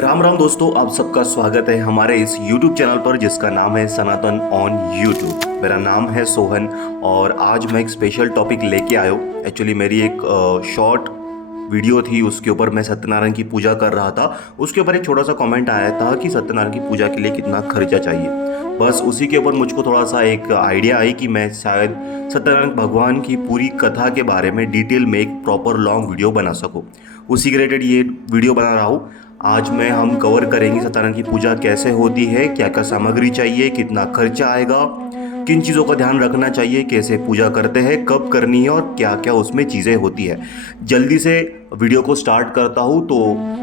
राम राम दोस्तों, आप सबका स्वागत है हमारे इस YouTube चैनल पर जिसका नाम है सनातन ऑन YouTube। मेरा नाम है सोहन और आज मैं एक स्पेशल टॉपिक लेके आया हूँ। एक्चुअली मेरी एक शॉर्ट वीडियो थी, उसके ऊपर मैं सत्यनारायण की पूजा कर रहा था। उसके ऊपर एक छोटा सा कमेंट आया था कि सत्यनारायण की पूजा के लिए कितना खर्चा चाहिए। बस उसी के ऊपर मुझको थोड़ा सा एक आइडिया आई कि मैं शायद सत्यनारायण भगवान की पूरी कथा के बारे में डिटेल में एक प्रॉपर लॉन्ग वीडियो बना सकूँ। उसी के रिलेटेड ये वीडियो बना रहा हूँ। आज मैं हम कवर करेंगे सत्यनारायण की पूजा कैसे होती है, क्या क्या सामग्री चाहिए, कितना खर्चा आएगा, किन चीज़ों का ध्यान रखना चाहिए, कैसे पूजा करते हैं, कब करनी है और क्या क्या उसमें चीज़ें होती है। जल्दी से वीडियो को स्टार्ट करता हूँ। तो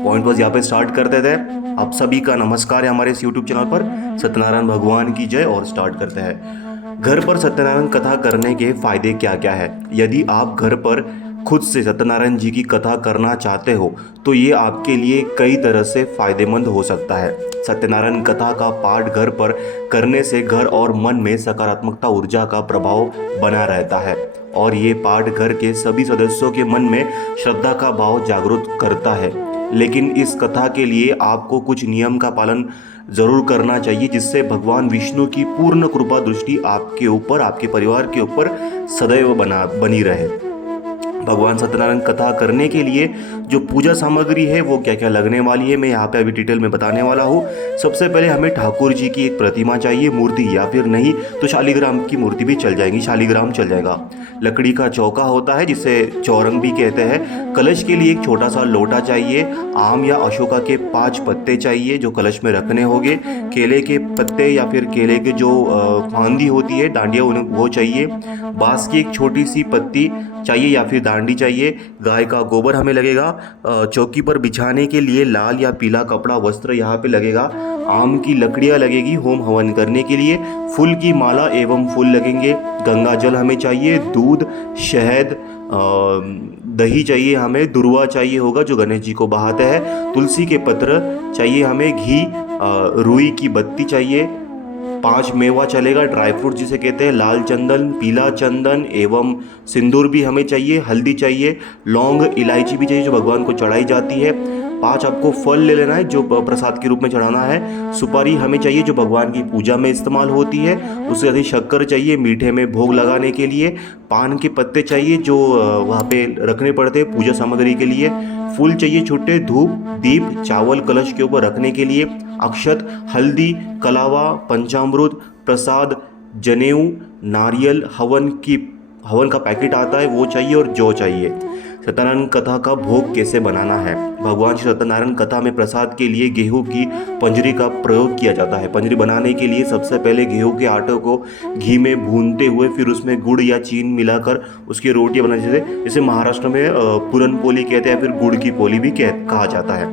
पॉइंट वाइज यहाँ पे स्टार्ट करते थे। आप सभी का नमस्कार है हमारे इस यूट्यूब चैनल पर। सत्यनारायण भगवान की जय। और स्टार्ट करते हैं। घर पर सत्यनारायण कथा करने के फायदे क्या क्या है। यदि आप घर पर खुद से सत्यनारायण जी की कथा करना चाहते हो तो ये आपके लिए कई तरह से फायदेमंद हो सकता है। सत्यनारायण कथा का पाठ घर पर करने से घर और मन में सकारात्मकता ऊर्जा का प्रभाव बना रहता है और ये पाठ घर के सभी सदस्यों के मन में श्रद्धा का भाव जागृत करता है। लेकिन इस कथा के लिए आपको कुछ नियम का पालन जरूर करना चाहिए जिससे भगवान विष्णु की पूर्ण कृपा दृष्टि आपके ऊपर, आपके परिवार के ऊपर सदैव बनी रहे। भगवान सत्यनारायण कथा करने के लिए जो पूजा सामग्री है वो क्या क्या लगने वाली है, मैं यहाँ पे अभी डिटेल में बताने वाला हूँ। सबसे पहले हमें ठाकुर जी की एक प्रतिमा चाहिए, मूर्ति, या फिर नहीं तो शालिग्राम की मूर्ति भी चल जाएगी, शालिग्राम चल जाएगा। लकड़ी का चौका होता है जिसे चौरंग भी कहते हैं। कलश के लिए एक छोटा सा लोटा चाहिए। आम या अशोका के 5 पत्ते चाहिए जो कलश में रखने होंगे। केले के पत्ते या फिर केले के जो फांदी होती है, डांडिया, वो चाहिए। बांस की एक छोटी सी पत्ती चाहिए या फिर डांडी चाहिए। गाय का गोबर हमें लगेगा। चौकी पर बिछाने के लिए लाल या पीला कपड़ा, वस्त्र यहाँ पे लगेगा। आम की लकड़ियाँ लगेगी होम हवन करने के लिए। फूल की माला एवं फूल लगेंगे। गंगा जल हमें चाहिए। दूध, शहद, दही चाहिए हमें। दुर्वा चाहिए होगा जो गणेश जी को बहाते हैं। तुलसी के पत्र चाहिए हमें। घी, रुई की बत्ती चाहिए। 5 मेवा चलेगा, ड्राई फ्रूट जिसे कहते हैं। लाल चंदन, पीला चंदन एवं सिंदूर भी हमें चाहिए। हल्दी चाहिए। लौंग, इलायची भी चाहिए जो भगवान को चढ़ाई जाती है। 5 आपको फल ले लेना है जो प्रसाद के रूप में चढ़ाना है। सुपारी हमें चाहिए जो भगवान की पूजा में इस्तेमाल होती है। उसके साथ ही शक्कर चाहिए मीठे में भोग लगाने के लिए। पान के पत्ते चाहिए जो वहाँ पे रखने पड़ते हैं पूजा सामग्री के लिए। फूल चाहिए छोटे। धूप, दीप, चावल कलश के ऊपर रखने के लिए। अक्षत, हल्दी, कलावा, पंचामृत, प्रसाद, जनेऊ, नारियल, हवन का पैकेट आता है वो चाहिए और जौ चाहिए। सत्यनारायण कथा का भोग कैसे बनाना है। भगवान श्री सत्यनारायण कथा में प्रसाद के लिए गेहूं की पंजरी का प्रयोग किया जाता है। पंजरी बनाने के लिए सबसे पहले गेहूं के आटे को घी में भूनते हुए फिर उसमें गुड़ या चीनी मिलाकर उसकी रोटियां बनाई जाती है। जैसे महाराष्ट्र में पुरन पोली कहते हैं, फिर गुड़ की पोली भी कहा जाता है,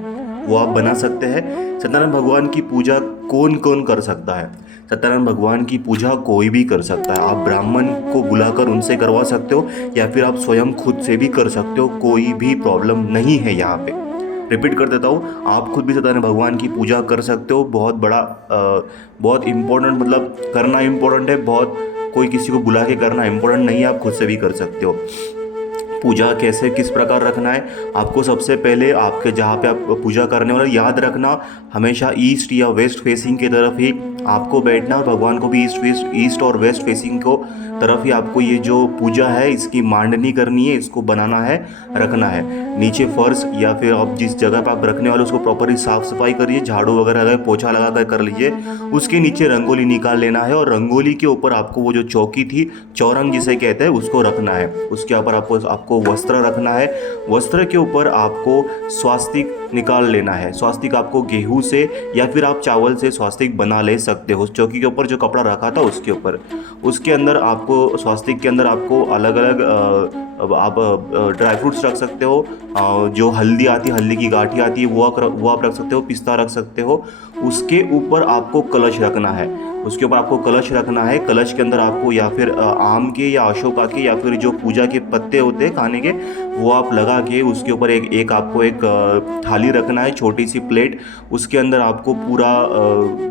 वो आप बना सकते हैं। सत्यनारायण भगवान की पूजा कौन कौन कर सकता है। सत्यनारायण भगवान की पूजा कोई भी कर सकता है। आप ब्राह्मण को बुलाकर उनसे करवा सकते हो या फिर आप स्वयं खुद से भी कर सकते हो, कोई भी प्रॉब्लम नहीं है यहाँ पे। रिपीट कर देता हूँ, आप खुद भी सत्यनारायण भगवान की पूजा कर सकते हो। बहुत बड़ा बहुत इम्पोर्टेंट, मतलब करना इम्पोर्टेंट है बहुत, कोई किसी को बुला के करना इम्पोर्टेंट नहीं है, आप खुद से भी कर सकते हो। पूजा कैसे किस प्रकार रखना है, आपको सबसे पहले आपके जहाँ पे आप पूजा करने वाले याद रखना हमेशा ईस्ट या वेस्ट फेसिंग की तरफ ही आपको बैठना। भगवान को भी ईस्ट और वेस्ट फेसिंग को तरफ ही आपको ये जो पूजा है इसकी मांडनी करनी है, इसको बनाना है, रखना है। नीचे फर्श या फिर आप जिस जगह पर आप रखने वाले उसको प्रॉपरली साफ सफाई करिए, झाड़ू वगैरह लगा, पोछा लगा कर लीजिए। उसके नीचे रंगोली निकाल लेना है और रंगोली के ऊपर आपको वो जो चौकी थी, चौरंग जिसे कहते हैं, उसको रखना है। उसके ऊपर आपको वस्त्र रखना है। वस्त्र के ऊपर आपको स्वास्तिक निकाल लेना है। स्वास्तिक आपको गेहूं से या फिर आप चावल से स्वास्तिक बना ले सकते हो। उस चौकी के ऊपर जो कपड़ा रखा था उसके ऊपर, उसके अंदर आपको स्वास्तिक के अंदर आपको अलग अलग आप ड्राई फ्रूट्स रख सकते हो। जो हल्दी आती है, हल्दी की गांठी आती है, वो आप रख सकते हो। पिस्ता रख सकते हो। उसके ऊपर आपको कलश रखना है। उसके ऊपर आपको कलश रखना है। कलश के अंदर आपको या फिर आम के या अशोका के या फिर जो पूजा के पत्ते होते हैं खाने के, वो आप लगा के उसके ऊपर आपको एक थाली रखना है, छोटी सी प्लेट। उसके अंदर आपको पूरा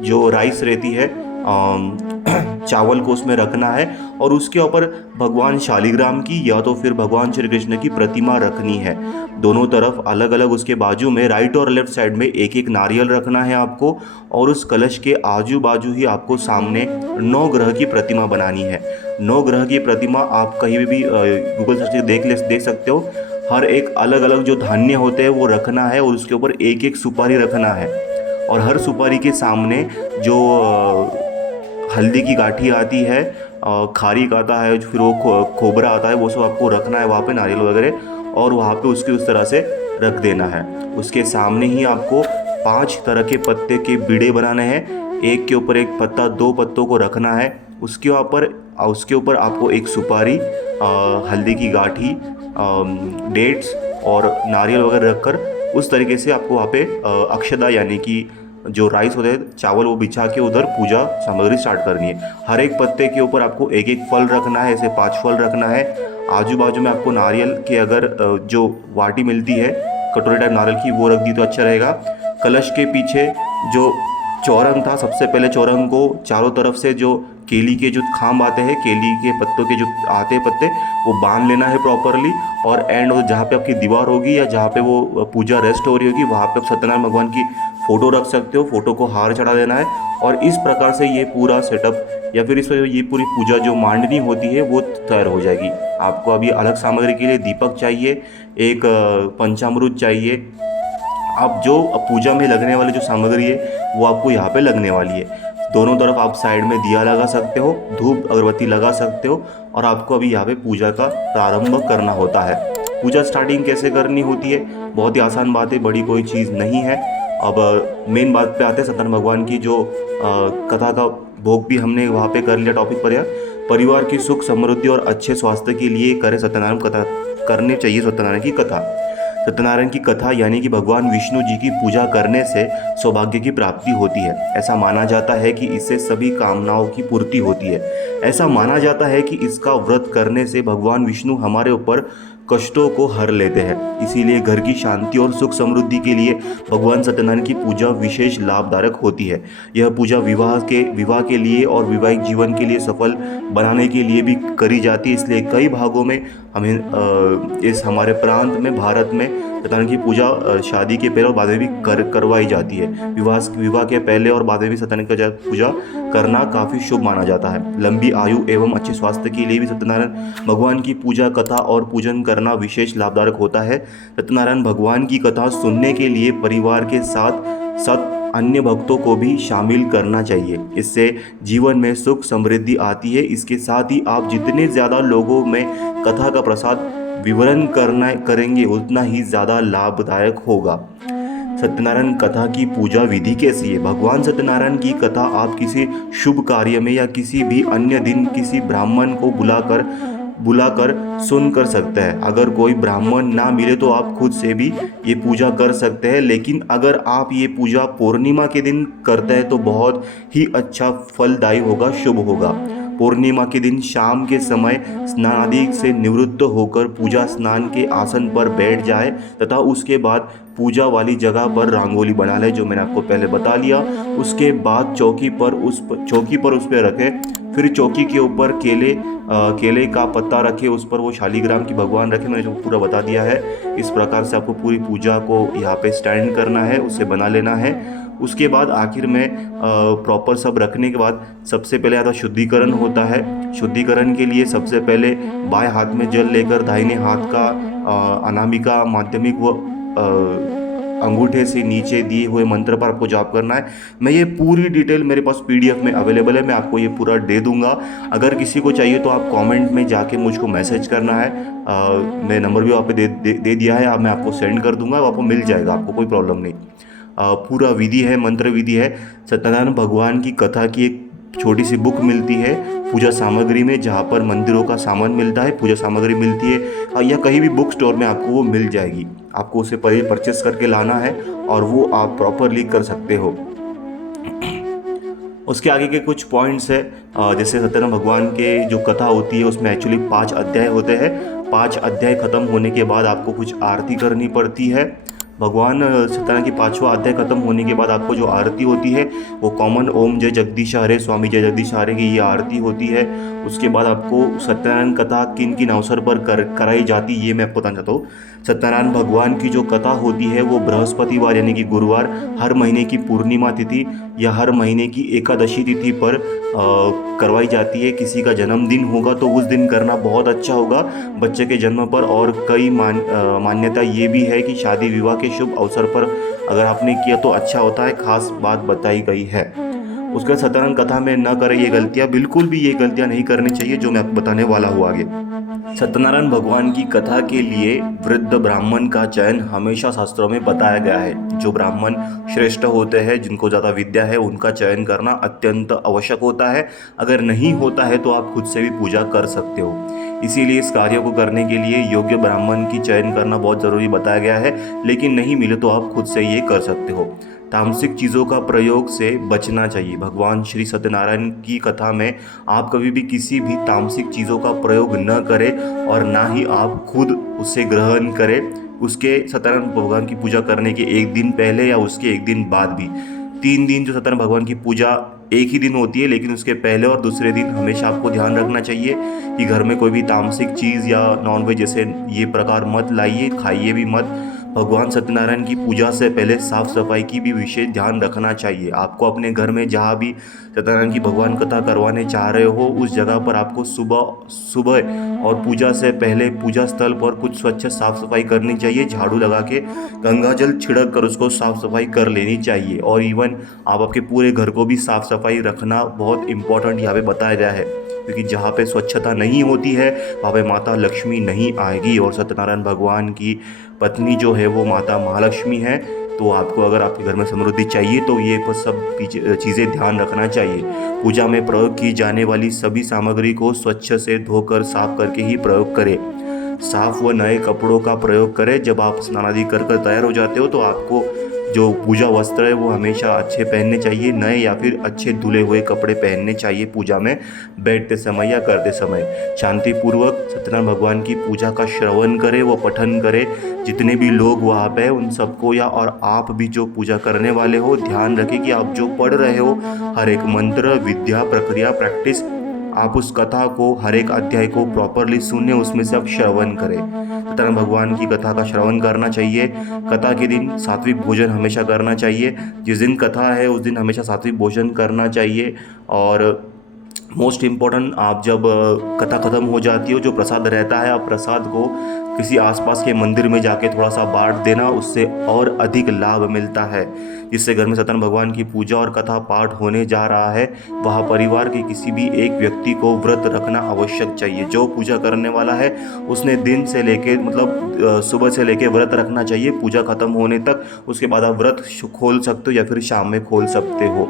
जो राइस रहती है चावल को उसमें रखना है और उसके ऊपर भगवान शालिग्राम की या तो फिर भगवान श्री कृष्ण की प्रतिमा रखनी है। दोनों तरफ अलग अलग उसके बाजू में राइट और लेफ्ट साइड में एक एक नारियल रखना है आपको, और उस कलश के आजू बाजू ही आपको सामने 9 ग्रह की प्रतिमा बनानी है। 9 ग्रह की प्रतिमा आप कहीं भी गूगल सर्च करके देख सकते हो। हर एक अलग अलग जो धान्य होते हैं वो रखना है और उसके ऊपर एक एक सुपारी रखना है, और हर सुपारी के सामने जो हल्दी की गाठी आती है, खारीक आता है, फिर वो खोबरा आता है, वो सब आपको रखना है वहाँ पे, नारियल वगैरह, और वहाँ पे उसके उस तरह से रख देना है। उसके सामने ही आपको 5 तरह के पत्ते के बीड़े बनाने हैं, एक के ऊपर एक पत्ता, 2 पत्तों को रखना है। उसके ऊपर आपको एक सुपारी, हल्दी की गाठी, डेट्स और नारियल वगैरह रखकर उस तरीके से आपको वहाँ पे अक्षदा यानी कि जो राइस होते हैं, चावल, वो बिछा के उधर पूजा सामग्री स्टार्ट करनी है। हर एक पत्ते के ऊपर आपको एक एक फल रखना है, ऐसे 5 फल रखना है। आजू बाजू में आपको नारियल के अगर जो वाटी मिलती है कटोरी टाइप नारियल की, वो रख दी तो अच्छा रहेगा। कलश के पीछे जो चौरंग था, सबसे पहले चौरंग को चारों तरफ से जो केली के जो खांब आते हैं, केली के पत्तों के जो आते हैं पत्ते, वो बांध लेना है प्रॉपरली। और एंड जहाँ पे आपकी दीवार होगी या जहाँ पे वो पूजा रेस्ट हो रही होगी, वहाँ पे आप सत्यनारायण भगवान की फ़ोटो रख सकते हो। फ़ोटो को हार चढ़ा देना है, और इस प्रकार से ये पूरा सेटअप या फिर ये पूरी पूजा जो मांडनी होती है वो तैयार हो जाएगी। आपको अभी अलग सामग्री के लिए दीपक चाहिए, एक पंचामृत चाहिए। आप जो पूजा में लगने वाली जो सामग्री है वो आपको यहाँ पे लगने वाली है। दोनों तरफ आप साइड में दिया लगा सकते हो, धूप अगरबत्ती लगा सकते हो, और आपको अभी यहाँ पे पूजा का प्रारंभ करना होता है। पूजा स्टार्टिंग कैसे करनी होती है, बहुत ही आसान बात है, बड़ी कोई चीज़ नहीं है। अब मेन बात पे आते हैं। सत्यनारायण भगवान की जो कथा का भोग भी हमने वहाँ पे कर लिया टॉपिक पर। यार, परिवार की सुख समृद्धि और अच्छे स्वास्थ्य के लिए करें सत्यनारायण कथा, करनी चाहिए सत्यनारायण की कथा। सत्यनारायण की कथा यानी कि भगवान विष्णु जी की पूजा करने से सौभाग्य की प्राप्ति होती है। ऐसा माना जाता है कि इससे सभी कामनाओं की पूर्ति होती है। ऐसा माना जाता है कि इसका व्रत करने से भगवान विष्णु हमारे ऊपर कष्टों को हर लेते हैं। इसीलिए घर की शांति और सुख समृद्धि के लिए भगवान सत्यनारायण की पूजा विशेष लाभदायक होती है। यह पूजा विवाह के लिए और वैवाहिक जीवन के लिए सफल बनाने के लिए भी करी जाती है। इसलिए कई भागों में हमें इस हमारे प्रांत में, भारत में सत्यनारायण की पूजा शादी के पहले और बाद में भी करवाई जाती है। विवाह के पहले और बाद में भी सत्यनारायण की पूजा करना काफ़ी शुभ माना जाता है। लंबी आयु एवं अच्छे स्वास्थ्य के लिए भी सत्यनारायण भगवान की पूजा, कथा और पूजन करना विशेष लाभदायक होता है। सत्यनारायण भगवान की कथा सुनने के लिए परिवार के साथ साथ अन्य भक्तों को भी शामिल करना चाहिए। इससे जीवन में सुख समृद्धि आती है। इसके साथ ही आप जितने ज़्यादा लोगों में कथा का प्रसाद विवरण करेंगे उतना ही ज़्यादा लाभदायक होगा। सत्यनारायण कथा की पूजा विधि कैसी है? भगवान सत्यनारायण की कथा आप किसी शुभ कार्य में या किसी भी अन्य दिन किसी ब्राह्मण को बुलाकर सुन कर सकते हैं। अगर कोई ब्राह्मण ना मिले तो आप खुद से भी ये पूजा कर सकते हैं। लेकिन अगर आप ये पूजा पूर्णिमा के दिन करते हैं तो बहुत ही अच्छा फलदायी होगा, शुभ होगा। पूर्णिमा के दिन शाम के समय स्नान आदि से निवृत्त होकर पूजा स्नान के आसन पर बैठ जाए तथा उसके बाद पूजा वाली जगह पर रंगोली बना ले, जो मैंने आपको पहले बता लिया। उसके बाद चौकी पर उस पर रखें। फिर चौकी के ऊपर केले का पत्ता रखे, उस पर वो शालिग्राम की भगवान रखे। मैंने जो पूरा बता दिया है। इस प्रकार से आपको पूरी पूजा को यहाँ पे स्टैंड करना है, उसे बना लेना है। उसके बाद आखिर में प्रॉपर सब रखने के बाद सबसे पहले आता शुद्धिकरण होता है। शुद्धिकरण के लिए सबसे पहले बाएं हाथ में जल लेकर दाहिने हाथ का अनामिका, माध्यमिक व अंगूठे से नीचे दिए हुए मंत्र पर आपको जाप करना है। मैं ये पूरी डिटेल मेरे पास PDF में अवेलेबल है, मैं आपको ये पूरा दे दूंगा। अगर किसी को चाहिए तो आप कमेंट में जाके मुझको मैसेज करना है। मैं नंबर भी वहाँ पे दे दिया है, मैं आपको सेंड कर दूंगा, आपको मिल जाएगा, आपको कोई प्रॉब्लम नहीं। पूरा विधि है, मंत्र विधि है। सत्यनारायण भगवान की कथा की एक छोटी सी बुक मिलती है पूजा सामग्री में, जहाँ पर मंदिरों का सामान मिलता है, पूजा सामग्री मिलती है, या कहीं भी बुक स्टोर में आपको वो मिल जाएगी। आपको उसे परचेस करके लाना है और वो आप प्रॉपरली कर सकते हो। उसके आगे के कुछ पॉइंट्स है, जैसे सत्यनारायण भगवान के जो कथा होती है उसमें एक्चुअली 5 अध्याय होते हैं। 5 अध्याय खत्म होने के बाद आपको कुछ आरती करनी पड़ती है। भगवान सत्यनारायण की 5वां अध्याय खत्म होने के बाद आपको जो आरती होती है वो कॉमन ओम जय जगदीश हरे स्वामी जय जगदीश हरे की ये आरती होती है। उसके बाद आपको सत्यनारायण कथा किन किन अवसर पर कराई जाती है ये मैं आपको बताना चाहता हूँ। सत्यनारायण भगवान की जो कथा होती है वो बृहस्पतिवार यानी कि गुरुवार, हर महीने की पूर्णिमा तिथि या हर महीने की एकादशी तिथि पर करवाई जाती है। किसी का जन्मदिन होगा तो उस दिन करना बहुत अच्छा होगा बच्चे के जन्म पर। और कई मान्यता ये भी है कि शादी विवाह के शुभ अवसर पर अगर आपने किया तो अच्छा होता है, खास बात बताई गई है। उसके सत्यनारायण कथा में न करें ये गलतियां, बिल्कुल भी ये गलतियां नहीं करनी चाहिए जो मैं आपको बताने वाला हूँ आगे। सत्यनारायण भगवान की कथा के लिए वृद्ध ब्राह्मण का चयन हमेशा शास्त्रों में बताया गया है। जो ब्राह्मण श्रेष्ठ होते हैं, जिनको ज़्यादा विद्या है, उनका चयन करना अत्यंत आवश्यक होता है। अगर नहीं होता है तो आप खुद से भी पूजा कर सकते हो। इसीलिए इस कार्य को करने के लिए योग्य ब्राह्मण की चयन करना बहुत ज़रूरी बताया गया है। लेकिन नहीं मिले तो आप खुद से ये कर सकते हो। तामसिक चीज़ों का प्रयोग से बचना चाहिए। भगवान श्री सत्यनारायण की कथा में आप कभी भी किसी भी तामसिक चीज़ों का प्रयोग न करें और ना ही आप खुद उसे ग्रहण करें। उसके सत्यनारायण भगवान की पूजा करने के एक दिन पहले या उसके एक दिन बाद भी। 3 दिन जो सत्यनारायण भगवान की पूजा एक ही दिन होती है, लेकिन उसके पहले और दूसरे दिन हमेशा आपको ध्यान रखना चाहिए कि घर में कोई भी तामसिक चीज़ या नॉनवेज जैसे ये प्रकार मत लाइए, खाइए भी मत। भगवान सत्यनारायण की पूजा से पहले साफ सफाई की भी विशेष ध्यान रखना चाहिए। आपको अपने घर में जहाँ भी सत्यनारायण की भगवान कथा करवाने चाह रहे हो उस जगह पर आपको सुबह सुबह और पूजा से पहले पूजा स्थल पर कुछ स्वच्छ साफ सफाई करनी चाहिए। झाड़ू लगा के गंगा जल छिड़क कर उसको साफ सफाई कर लेनी चाहिए। और इवन आप आपके पूरे घर को भी साफ सफाई रखना बहुत इंपॉर्टेंट यहाँ पे बताया गया है, क्योंकि जहाँ पे स्वच्छता नहीं होती है वहाँ पे माता लक्ष्मी नहीं आएगी। और सत्यनारायण भगवान की पत्नी जो है वो माता महालक्ष्मी है। तो आपको अगर आपके घर में समृद्धि चाहिए तो ये सब चीज़ें ध्यान रखना चाहिए। पूजा में प्रयोग की जाने वाली सभी सामग्री को स्वच्छ से धोकर साफ करके ही प्रयोग करें। साफ व नए कपड़ों का प्रयोग करें। जब आप स्नान आदि कर तैयार हो जाते हो तो आपको जो पूजा वस्त्र है वो हमेशा अच्छे पहनने चाहिए, नए या फिर अच्छे धुले हुए कपड़े पहनने चाहिए। पूजा में बैठते समय या करते समय शांतिपूर्वक सत्यनारायण भगवान की पूजा का श्रवण करें, वो पठन करें। जितने भी लोग वहाँ पे उन सबको या और आप भी जो पूजा करने वाले हो ध्यान रखें कि आप जो पढ़ रहे हो हर एक मंत्र, विद्या, प्रक्रिया, प्रैक्टिस, आप उस कथा को हर एक अध्याय को प्रॉपरली सुने, उसमें से आप श्रवण करें। सत्यनारायण भगवान की कथा का श्रवण करना चाहिए। कथा के दिन सात्विक भोजन हमेशा करना चाहिए। जिस दिन कथा है उस दिन हमेशा सात्विक भोजन करना चाहिए। और मोस्ट इम्पॉर्टेंट, आप जब कथा ख़त्म हो जाती हो जो प्रसाद रहता है आप प्रसाद को किसी आसपास के मंदिर में जाके थोड़ा सा बांट देना, उससे और अधिक लाभ मिलता है। जिससे घर में सत्यनारायण भगवान की पूजा और कथा पाठ होने जा रहा है वहाँ परिवार के किसी भी एक व्यक्ति को व्रत रखना आवश्यक चाहिए। जो पूजा करने वाला है उसने दिन से लेके मतलब सुबह से लेके व्रत रखना चाहिए पूजा ख़त्म होने तक। उसके बाद आप व्रत खोल सकते हो या फिर शाम में खोल सकते हो।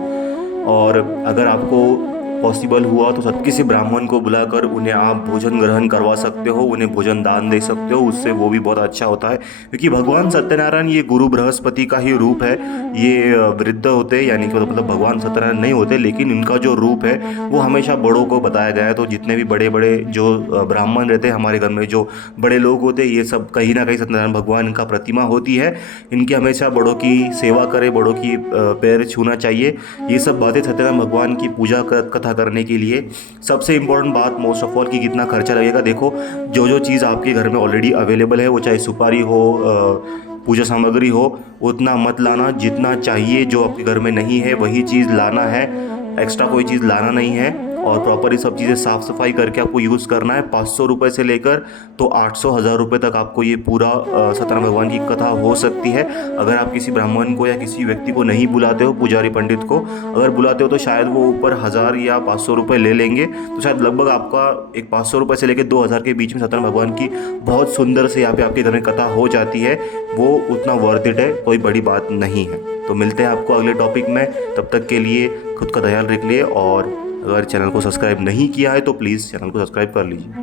और अगर आपको पॉसिबल हुआ तो सब किसी ब्राह्मण को बुलाकर उन्हें आप भोजन ग्रहण करवा सकते हो, उन्हें भोजन दान दे सकते हो। उससे वो भी बहुत अच्छा होता है, क्योंकि भगवान सत्यनारायण ये गुरु बृहस्पति का ही रूप है। ये वृद्ध होते यानी कि मतलब भगवान सत्यनारायण नहीं होते, लेकिन इनका जो रूप है वो हमेशा बड़ों को बताया गया है। तो जितने भी बड़े बड़े जो ब्राह्मण रहते हैं हमारे घर में, जो बड़े लोग होते हैं, ये सब कहीं ना कहीं सत्यनारायण भगवान का प्रतिमा होती है। इनकी हमेशा बड़ों की सेवा करें, बड़ों की पैर छूना चाहिए। ये सब बातें सत्यनारायण भगवान की पूजा कथा करने के लिए। सबसे इम्पोर्टेंट बात मोस्ट ऑफ ऑल कि कितना खर्चा लगेगा। देखो, जो जो चीज़ आपके घर में ऑलरेडी अवेलेबल है, वो चाहे सुपारी हो, पूजा सामग्री हो, उतना मत लाना। जितना चाहिए, जो आपके घर में नहीं है वही चीज़ लाना है, एक्स्ट्रा कोई चीज़ लाना नहीं है। और प्रॉपर ये सब चीज़ें साफ़ सफाई करके आपको यूज़ करना है। 500 रुपये से लेकर तो 800 1000 रुपये तक आपको ये पूरा सत्यनारायण भगवान की कथा हो सकती है। अगर आप किसी ब्राह्मण को या किसी व्यक्ति को नहीं बुलाते हो, पुजारी पंडित को अगर बुलाते हो तो शायद वो ऊपर 1000 या 500 रुपये ले लेंगे। तो शायद लगभग आपका एक 500 रुपये से लेकर 2000 के बीच में सत्यनारायण भगवान की बहुत सुंदर से यहाँ पे आपके घर में कथा हो जाती है। वो उतना वर्थ इट है, कोई बड़ी बात नहीं है। तो मिलते हैं आपको अगले टॉपिक में। तब तक के लिए खुद का ख्याल रख लिए। और अगर चैनल को सब्सक्राइब नहीं किया है तो प्लीज़ चैनल को सब्सक्राइब कर लीजिए।